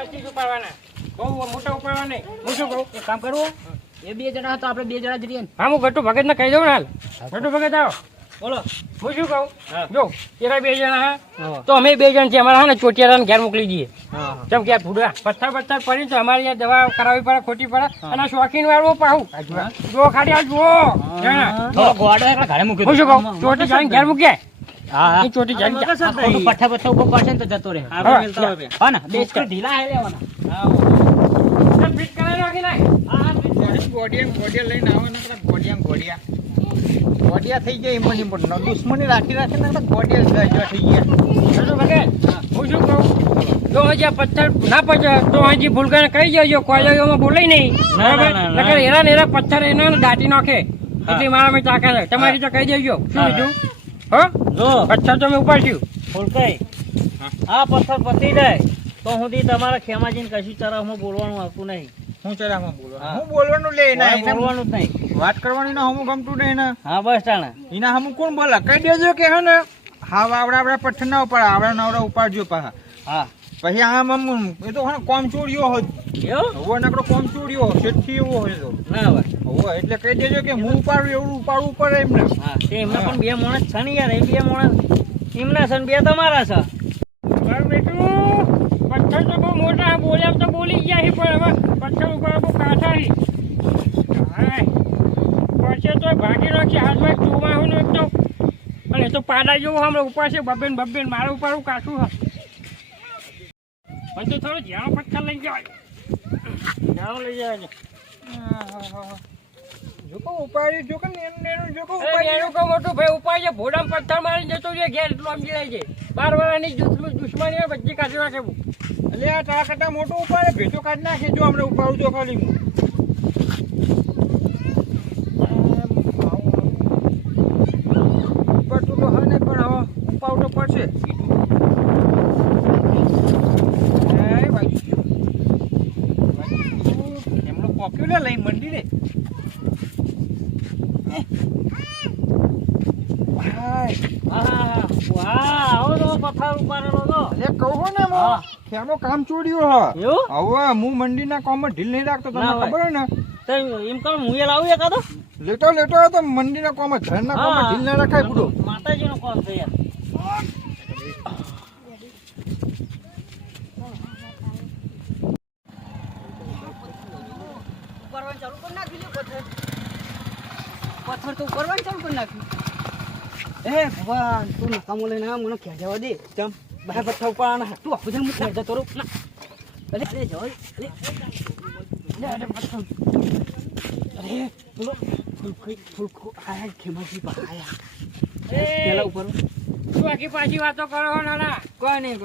વ્યવસ્થિત ઉપાડવાના, બહુ મોટા ઉપાડવા નહીં. હું શું કહું, એક કામ કરવું, એ 2 જણા તો આપણે 2 જણા જ રહીએ ને. હા હું ગટ્ટુ ભગતને કહી દઉં ને હાલ. ગટ્ટુ ભગત આવો. બોલો. હું શું કહું, હા. જો એરા 2 જણા હા હા. તો અમે 2 જણ છે, અમારા હા ને ચોટિયારાને ઘેર મોકલી દઈએ. હા. જેમ કે ભૂડા પથ્થર પડી તો અમારે અહીંયા દવા કરાવવી પડે, ખોટી પડે. અને શોખીન વાળવો પાહું જો ખાલી આ જુઓ થોડો ગોળો એકલા ઘરે મૂકી હું શું કહું, ચોટી જાઈને ઘેર મૂકે. હા. એ ચોટી જાઈને પઠ્ઠા ઉભો કરશે ને તો જતો રહે. હા ને, 2 સ્ક્રૂ ઢીલા હે લેવાના. ફિટ કરાવી નાખી નાખ. ગોડિયા લઈને આવવાના, ગોડિયા થઈ ગયા એમાં નહીં, પણ દુશ્મની રાખી રાખે ને ગોડિયા થઈ ગયા. ગટ્ટુ ભગત હું શું કહું, જો હજી આ પથ્થર ના પચે તો હજી ભૂલકાને કહી દેજો, કોઈ જગ્યામાં બોલાય નહીં. બરાબર, એરા ને એરા પથ્થર એને દાટી નાખે એટલે મારા મેં તાકાત છે. તમારી તો કહી દેજો. શું બીજું? હો જો પથ્થર તો મેં ઉપાડ્યું. ફૂલકાઈ, આ પથ્થર પતી જાય તો સુધી તમારા ખેમાજીને કશું તરફમાં બોલવાનું આવતું નહીં. હું ચરામાં બોલવાનું, હું બોલવાનું લે એના બોલવાનું જ નહીં. વાત કરવાની ના હમું ગમતું નહીં ને. હા બસ તાણે. એના હમું કોણ બોલા કહી દેજો કે હે ને હા આવડા પઠ્ઠર ના ઉપાડ, આવડા નવડા ઉપાડજો પાછા. હા પછી આમ એ તો હે કોમ ચોરીઓ હોય, એવું હવે નકરો કોમ ચોરીઓ શેઠી એવો હોય તો ના હોય. હવે એટલે કહી દેજો કે હું ઉપાડું એવું ઉપાડવું પડે એમને. હા તે એમના પણ 2 માણસ છે ને યાર, એ 2 માણસ એમના છે ને 2 તમારા છે. મારું બેટું પથ્થર તો બહુ મોટા બોલ્યા તો બોલી ગયા છે, પણ હવે પથ્થર ઉપર બહુ કાઠા છે. પછી તો ભાગી નાખી હાથમાં ચોમાસું એક તો, અને એ તો પાડા જેવું હમણાં ઉપર છે. બબેન મારા ઉપર હું કાઠું હા. પછી તો થોડો ઝાડો પથ્થર લઈ જવાય, ઝાડો લઈ જવાય. જોકો ઉપાડી જોકો નેનું જોકો એનું ઉપાડી કહું મોટું ભાઈ ઉપાય છે, ભોડામાં પથ્થર મારી જતો રહે ઘેર, એટલું આમ જાય છે. 12 વર્ષની દુશ્મની હોય બધી કાઢી નાખે. એટલે આ ટાકટા મોટું ઉપાડે ભેટો કાઢી નાખે. જો હમણાં ઉપાડું જો ખાલી ઉપાડતું તો હા નહીં, પણ હવે ઉપાડવું તો પડશે. એમનો પોપ્યુલર લઈ મંડી રે. હા વાહ, આવો તો પથ્થર ઉપાડેલો તો. એટલે કહું ને હા. ખેમો કામ ચોર્યું હ. એવું હવે હું મંડીના કામમાં ઢીલ નહીં રાખતો, તમને ના હોય. ખબર હે ને. તો એમ કહું હું એ લાવું એકાદો. લેટો તો મંડીના કામમાં ધરના કામમાં ઢીલ ના રખાય બુડો. માતાજીનો કોમ છે યાર. ઉપાડવાનું ચાલુ કરી નાખ્યું લે પથ્થર. પથ્થર તો ઉપાડવાનું ચાલુ કરી નાખ્યું. એ ભગવાન, તું નકામો લઈને આ મને ક્યાં જવા દે. ચમ બહાર પથ્થર ઉપાડવાના. તું આખું જણ મૂકી જતો રહું. ના અરે અરે જવા દે. અરે પથ્થર. અરે બોલો ફૂલકો આયા ખેમાજી પા આયા. પેલા ઉપર શું આખી પાછી વાતો કરો છો નાના? કોઈ નહીં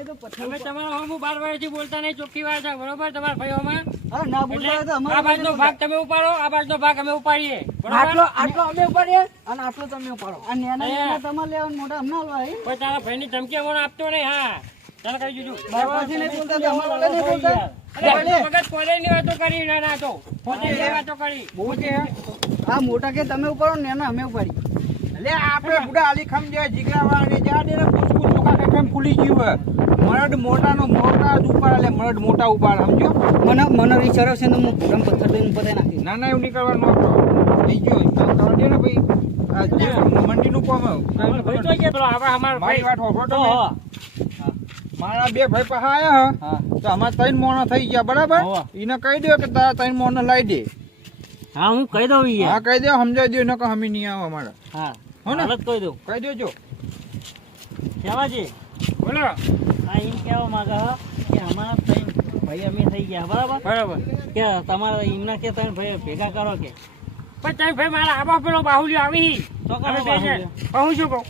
એ તો પથ્થર. તમે તમારા હું 12 વર્ષથી બોલતા નહીં, ચોખ્ખી વાત છે બરોબર તમારા ભાઈઓમાં. હા ના બોલતા તો આ બાજુનો ભાગ તમે ઉપાડો, આ બાજુનો ભાગ અમે ઉપાડીએ, બરોબર? આટલો અમે ઉપાડીએ અને આટલો તમે ઉપાડો. આ નાના તમારે લેવાનું, મોટા અમને લેવાય. પણ તારા ભાઈની ધમકી અમને આપતો નહીં. હા ચાલ કરી દીધું. બાપાજી નહીં બોલતા તો અમારે નહીં બોલતા. મગજ પડે ની વાતો કરી નાના તો પોતે જે વાતો કરી. બહુ છે આ મોટા કે તમે ઉપાડો ને એના અમે ઉપાડી. એટલે આપણે બુડા અલી ખમ જે જીગરાવાળા ને જા દે ને પૂછપૂછ ચોખા કેમ ફૂલી ગયું હે. મરડ મોટાનો મોટા જ ઉપાડ, એટલે મરડ મોટા ઉપાડ, સમજો. મને વિચારો છે ને હું ગરમ પથ્થર દઈને પતાઈ નાખી. ના એવું નહીં કરવાનું. આપણો થઈ ગયો કરવા દે ને ભાઈ. આ જે મંડીનું કામ ભાઈ તો કે પેલો આપણે અમારો મારી વાત હોભળો તો. હા. મારા 2 ભાઈ પાસે આયા હા. તો અમારે 3 મોણા થઈ ગયા, બરાબર. હોવે. એને કહી દો કે તારા 3 મોણા લાવી દે. હા હું કહી દઉં ઈ. હા કહી દો, સમજાવી દો, નકર અમે નહીં આવો અમારા. હા હો ને? હાલત કહી દઉં. કહી દેજો. ખેમાજી બોલો. આ એમ કહેવા માંગે હે કે અમારા ત્રણ ભાઈ અમે થઈ ગયા બરાબર. બરાબર. કે તમારા એમના કે ત્રણ ભાઈ ભેગા કરો કે. પણ તમે ભાઈ મારા આબા પેલો બાહુલ્યો આવી. તો અમે કરો બે જણ. પણ હું શું કહું,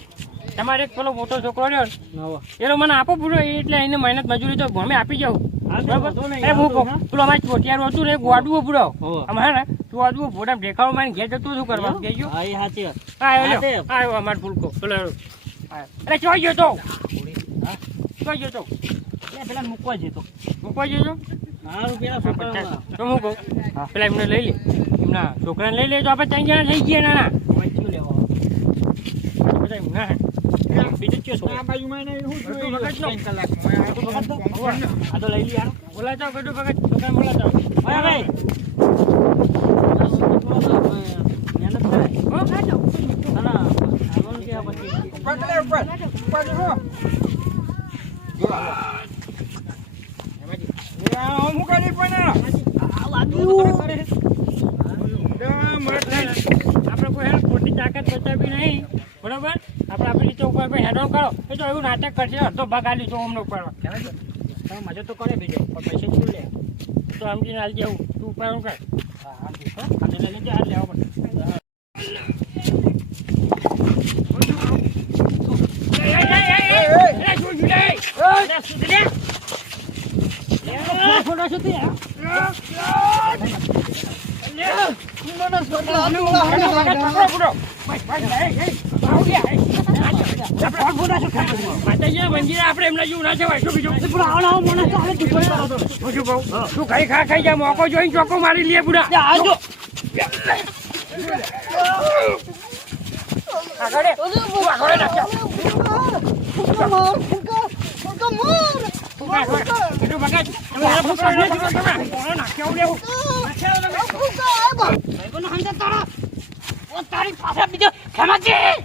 તમારે એક પેલો મોટો છોકરો રહ્યો ને, નવો. એનો મને આપો પૂરો, એટલે એને મહેનત મજૂરી તો અમે આપી જાઉં. હા, તો બરાબર? વાંધો નહીં, એ હું વાંધો કહું, પેલો અમારે ચોટિયારું હતું ને, એક ગોડવું પૂરો. હોવે. અમે હે ને ચોડવું ભોડા દેખાડો મારી ઘેર જતું શું કરવા કહેજો. હા એ સાચી વાત. આવ્યો હા, તે. આવ્યો અમારો ફૂલકો પેલો આવ્યો. અરે ચોઈ ગયો તો, ચોઈ ગયો તો, એટલે પેલા મૂકવા જતો. મૂકવા ગયો તો. હારું પેલા છોકરા તો હું કહું, પેલા એમને લઈ લે, એમના છોકરાને લઈ લે તો આપણે 3 જણા થઈ ગયા નાના. વચ્ચું લેવા. બધા એમના બીજું જ છો આ બાજુમાં એને એવું ગટુ જોયું ભગતનો. 3 કલાકમાં. ગટુ ભગત આ તો લઈ લી બોલાવતા ગટુ ભગત દુકાન બોલાવતા ભાઈ ભાઈ મહેનત કરે હો ખાજો ના ના આગળ કે પછી ઉપર જો. આ હું કરી પણ આ લાગ્યું આપણે કોઈ હેલ્પ ખોટી તાકાત બચાવી નહીં બરોબર આપણે આપણી રીતે ઉપર કોઈ હેડો કરો એ તો એવું નાટક કરશે અડધો ભાગ આલી તો અમને ઉપર તમે મજા તો કરે બીજો પણ પૈસા શું લે તો સમજીને હાલ જેવું તું ઉપર કર આજે લઈ લેજે હાલ લેવા પડે ફોટો સુધી આપણે એમના જેવું ના જવાય શું બીજું તું ખાઈ જા મોકો જોઈને ચોખ્ખો મારી લે બુડા આજો આગળ નાખ્યા તારી પાસે બીજો ખેમાજી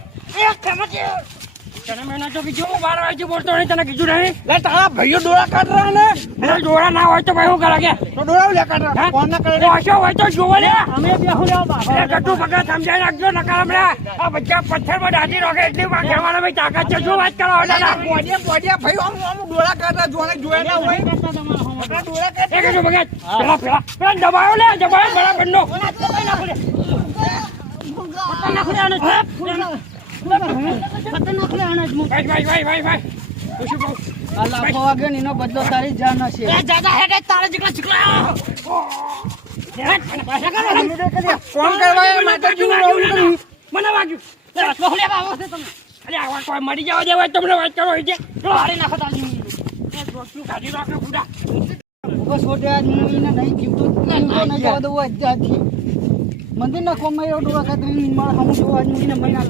તને મેં ના તો કીધું બાર વાગે બોલતો નહીં તને કીધું નહીં લે તારા ભાઈઓ ડોળા કાઢ રહ્યા ને એના જોડા ના હોય તો ભાઈ હું કરે કે તો ડોળા લે કાઢ રહ્યા કોણ ના કરે ઓછો હોય તો જોવો લે અમે બેહુ લેવા ગટુ ભગત સમજાઈ રાખજો નકાર હમણાં આ બચ્ચા પથ્થરમાં દાઢી રોકે એટલી વાર કહેવાના ભાઈ તાકાત છે શું વાત કરો દાદા બોડિયા ભાઈ આમ ડોળા કાઢ રહ્યા જોને જોયા ના હોય આપણા ડોળા કાઢ એ ગટુ ભગત પેલા દબાયો લે દબાયો બરાબર નો ભાઈ શું કહું આ લાખો વાગ્યો ને એનો બદલો તારી જાન હશે કોણ કરવા માતાજી મને વાગ્યું કોઈ મરી જવા દેવાય તમને વાત કરો છે ગાડી રાખો બુડા બસ છોટે આજ હું એને નહીં જીવતો નહીં જવા દઉં આજથી મંદિરના કોમમાં એવો ડોળા ખાતરી મારા હમું જોવા આજ મુઈને મહિના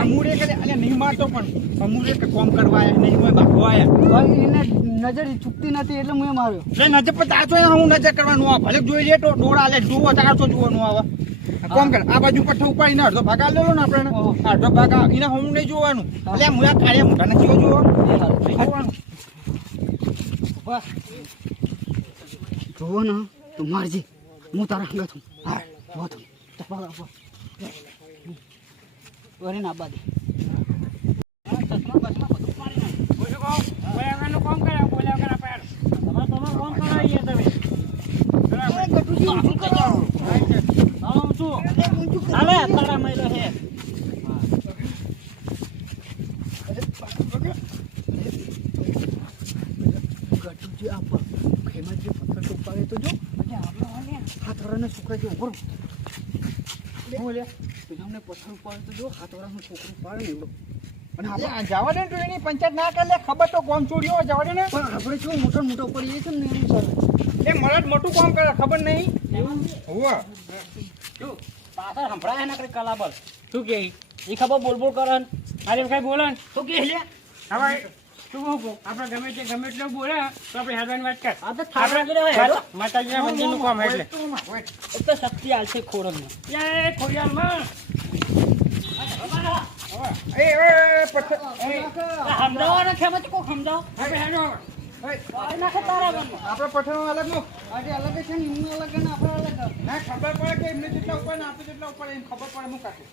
અમુરે કે અલે નહીં મારતો પણ અમુરે કે કોમ કરવા આયા નહીં હોય બાપો આયા ભાઈ એને નજર ચૂકતી નથી એટલે હું માર્યો લે નજર પર તાચો હું નજર કરવાનું આ ભલે જોઈ લે તો ડોળા લે જોવો તારસો જોવાનું આવે કોમ કર આ બાજુ પઠ્ઠો ઉપાડીને અડધો ભાગ આ લેલો ને આપણે અડધો ભાગ એને હું નહીં જોવાનું એટલે મુયા કાળિયા મોટા નથી જોવો જોવાનું બસ જોવો ને તું મારજી હું તારા હંગા છું હા બહુ તું વરે ના બાદ કોમ કરે બોલ્યા કરે પેર તમારે કોમ કરાવીએ તમે તારા મહિલો હે ગટુજી આપ ખેમાજી પથ્થર તો ઉપાડે તો જો હાથ વરાના છોકરા જેવો બરો હું લે પેલાને પથ્થર ઉપાડે તો જો હાથ વરાનું છોકરું પાડે ને એવડો અને આપણે જવા દે ને તું એની પંચાયત ના કરે ખબર તો કોમ છોડ્યો જવા દે ને પણ આપણે શું મોટો પડીએ છે ને એવું સારું એ મળે મોટું કામ કરે ખબર નહીં હોવા પાછળ સંભળાય ના કરે કલાબલ શું કે એ ખબર બોલ કરે આજે કઈ બોલે તો કે લે હવે શું કહું આપણે ગમે એટલું બોલે તો આપણે હેડવાની વાત કર આ તો થાપડા કરે હેડો માતાજીના મંદિરનું કામ એટલે એક તો શક્તિ આલશે ખોરગમાં એ ખોડિયાલમાં એ પથ્થર સમજાવવાનો ખેમત કોક સમજાવ હવે હેડો નાખે તારા ગામમાં આપણે પઠાણ અલગ નો આજે અલગ છે ને એમનું અલગ ને આપણે અલગ ના ખબર પડે કે એમને જેટલા ઉપર ને આપણે જેટલા ઉપર એમ ખબર પડે હું કાઢું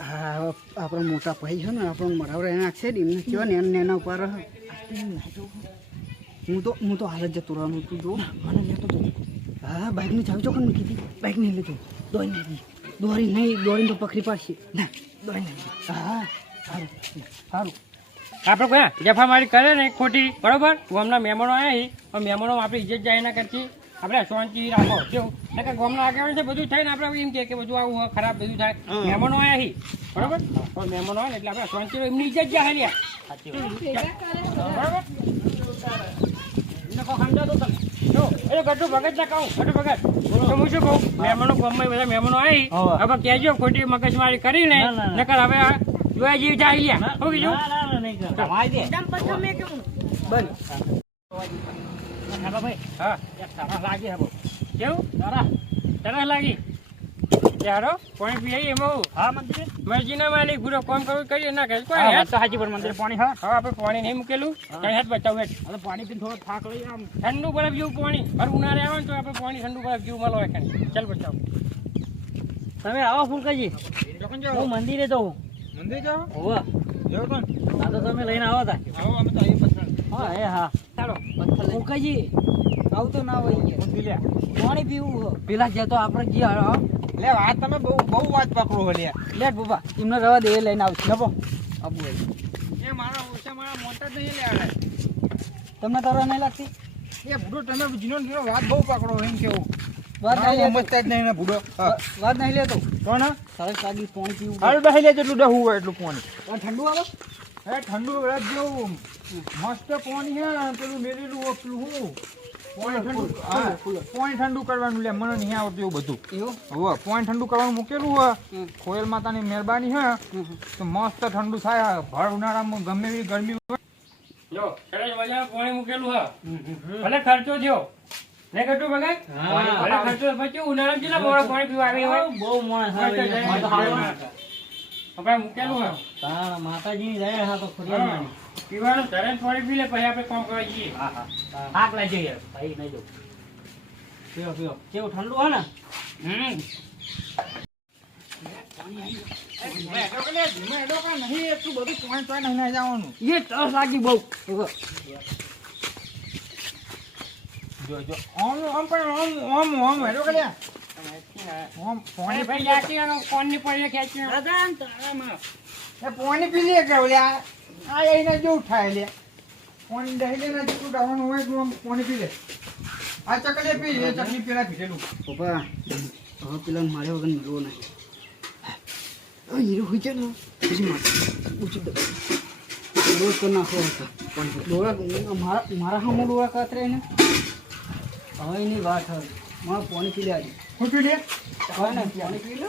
હા આપણા મોટા ભાઈ છે ને આપણો મરાવરા એના છે ને એમને કેવા ને એના ઉપર હું તો હાલ જ જતો રહેવાનું તું જો મને લેતો તો હા બાઇકની ચાવી ચોકન મૂકી હતી બાઇક નહીં લેતો દોરીને તો પકડી પાડશે ના દોરી નહીં હા સારું સારું આપણે કોઈ જફામારી કરે ને ખોટી બરોબર ગામના મહેમાનો આવ્યા પણ મહેમાનો આપણે ઇજ્જત જાય એના કરતી આપણે શાંતિ રાખો કેવું એટલે ગામના આગળ છે બધું થાય ને આપણે એમ કે બધું આવું ખરાબ બધું થાય મહેમાનો આવ્યા બરોબર પણ મહેમાનો આવે ને એટલે આપણે શાંતિ એમની ઇજ્જત જાય લ્યા બરોબર એમને કોઈ સમજાતો તમે જો એ ગટુ ભગત ના કહું ગટુ ભગત તો હું શું કહું મહેમાનો ગામમાં બધા મહેમાનો આવી હવે કહેજો ખોટી મગજમારી કરીને નકર હવે જોયા જેવી થાય લ્યા હું કીધું તમારી દે એકદમ પથ્થર મેં કેવું બન હા લાગે હબો કેવું તરસ લાગી યારો પાણી પીએ એમાં હા મંદિર મરજીના માલિક પૂરો કામ કરવું કરીએ ના કહે કોઈ હા હેઠ તો હાજી પર મંદિર પાણી હા હવે આપણે પાણી નહીં મૂકેલું કઈ હેઠ બચાવ હેઠ હવે પાણી પીને થોડો થાક લઈ આમ ઠંડુ બરફ જેવું પાણી હર ઉનાળે આવે ને તો આપણે પાણી ઠંડુ બરફ જેવું મળો હોય ખાલી ચાલ બચાવ તમે આવો ફૂલકાજી જોકન હું જાઓ મંદિરે જઉં મંદિર જાઓ હોવા જાઓ તો આ તો તમે લઈને આવો તા આવો અમે તો આવીએ પછી હા એ હા ચાલો ફૂલકાજી આવતો ના હોય ઊંધી લે પાણી પીવું પેલા જે તો આપણે જે હા લે વાત તમે બહુ વાત પકડો હો લે લેટ બાબા એમને રવા દે એ લઈને આવશે લબો આબુ એ મારા ઓછા મારા મોટા નહીં લે આવે તમને તરવા નહીં લાગતી એ બુડો તમે જીનો જીનો વાત બહુ પકડો એમ કેવું વાત નહીં લેતો સમજતા જ નહીં ને બુડો વાત નહીં લેતો કોણ સરસ લાગી પાણી પીવું હાલ બેહી લે જેટલું ડહું હોય એટલું પાણી પણ ઠંડુ આવે એ ઠંડુ રસ જેવું મસ્ત પાણી હે પેલું મેરેલું પેલું હું પાણી ઠંડુ હા પાણી ઠંડુ કરવાનું લે મને નહીં આવતું એવું બધું એવું હવે પાણી ઠંડુ કરવાનું મૂકેલું હોય હમ. કોયલ માતાની મહેરબાની હે તો મસ્ત ઠંડુ થાય ભર ઉનાળામાં ગમે એવી ગરમી હોય જો સરસ મજા પાણી મૂકેલું હા ભલે ખર્ચો થયો ને કટું બગાડ ભલે ખર્ચો પછી ઉનાળામાં કેટલા મોડો પાણી પીવા આવી હોય બહુ માણસ આપણે મૂકેલું હા તારા માતાજીની દયા હા તો ખોડિયાર પીવાનું તરત પાણી પી લે પછી આપણે કામ કરવા જઈએ હા હા થાક લાગી યાર ભાઈ નહીં જો પીઓ પીઓ કેવું ઠંડુ હે ને નહીં એટલું બધું પાણી તો નહીં જવાનું એ તરસ લાગી બહુ જો જો આમ પણ આમ હેડો કે આમ પાણી ભાઈ જાતી આનો કોણની પડીએ ખેંચી દાદા તારામાં એ પાણી પી લે કે ઓલ્યા આ એને જેવું થાય લે પાણી દહી લે ને જેટલું ડાવાનું હોય એટલું આમ પાણી પી લે આ ચકલી પી એ ચકલી પેલા પીધેલું પપ્પા હવે પેલા મારે વગર મળવો નહીં હીરો હોય છે ને પછી ઊંચી રોજ કરી નાખો ડોળા મારા સામે ડોળા કાતરે ને હવે એની વાત હવે મારે પાણી પી લે આજે શું પી લે હવે ને પાણી પી લો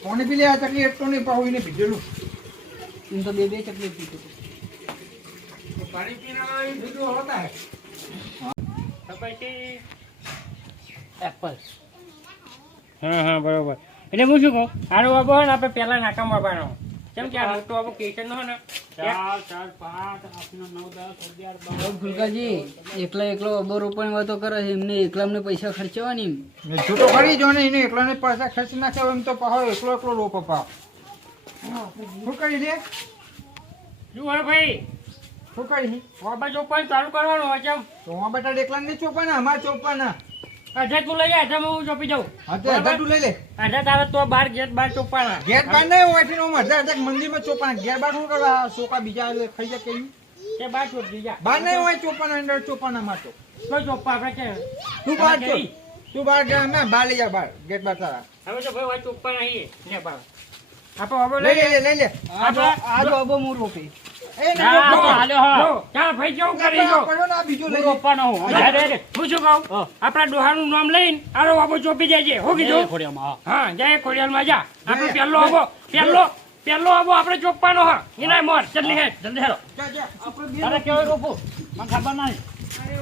પાણી પી લે આ ચકલી એટલું નહીં પાવું એને પીધેલું એમ તો બે ચકલી પીતો પાણી પીના બીજું હોતા હે પછી એપલ હા બરોબર એટલે હું શું કહું આનો બાબો હોય ને આપણે પહેલા નાકામ બાબાનો કેમ કે આ મોટો બાબો કેશન નો હોય ને 4 4 5 8 9 10 11 ફુલકાજી એકલો અબો રૂપિયા વાતો કરે છે એમને એકલા પૈસા ખર્ચવા ને ને છૂટો કરી જો ને એને એકલાને પૈસા ખર્ચી નાખ્યો એમ તો પાહો એકલો લો પપ્પા શું કરી લે શું હોય ભાઈ શું કરી બાબા ચોપાઈ ચાલુ કરવાનું હોય કેમ તો આ બેટા એકલાને ચોપાના અમાર ચોપાના અઢા તું લઈ જા હું ચોપી જાઉં હા તો અડધા તું લઈ લે અઢા તારે તો બાર ગેટ બાર ચોપાના ગેટ બાર નહીં હોય થી અડધા અડધા મંદિરમાં ચોપાના ગેટ બાર શું કરવા સોકા બીજા ખાઈ જાય કેવી તે બાર ચોપ દીજા બાર નહીં હોય ચોપાના અંદર ચોપાના માં તો કોઈ ચોપા આપણે કે તું બાર છો તું બાર ગયા ના બાર લઈ જા બાર ગેટ બાર તારા હવે તો ભાઈ ચોપા નહીં ને બાર આપણે બાબો લઈ લે લઈ લે આ જો અબો હું રોપી એ ના ચાલ ભાઈ કેવું કરી જો પડ્યો ના બીજું લઈ લે રોપવાનો હું શું કહું આપણા ડોહાનું નામ લઈને આરો બાબો ચોપી જાય હું કીધું હા જાય ખોડિયાલમાં જા આપણે પહેલો આબો આપણે ચોપવાનો હા એના મોર જલ્દી હેડ જલ્દી હેડો જા જા આપણે તારે કેવો રોપો મને ખબર નહીં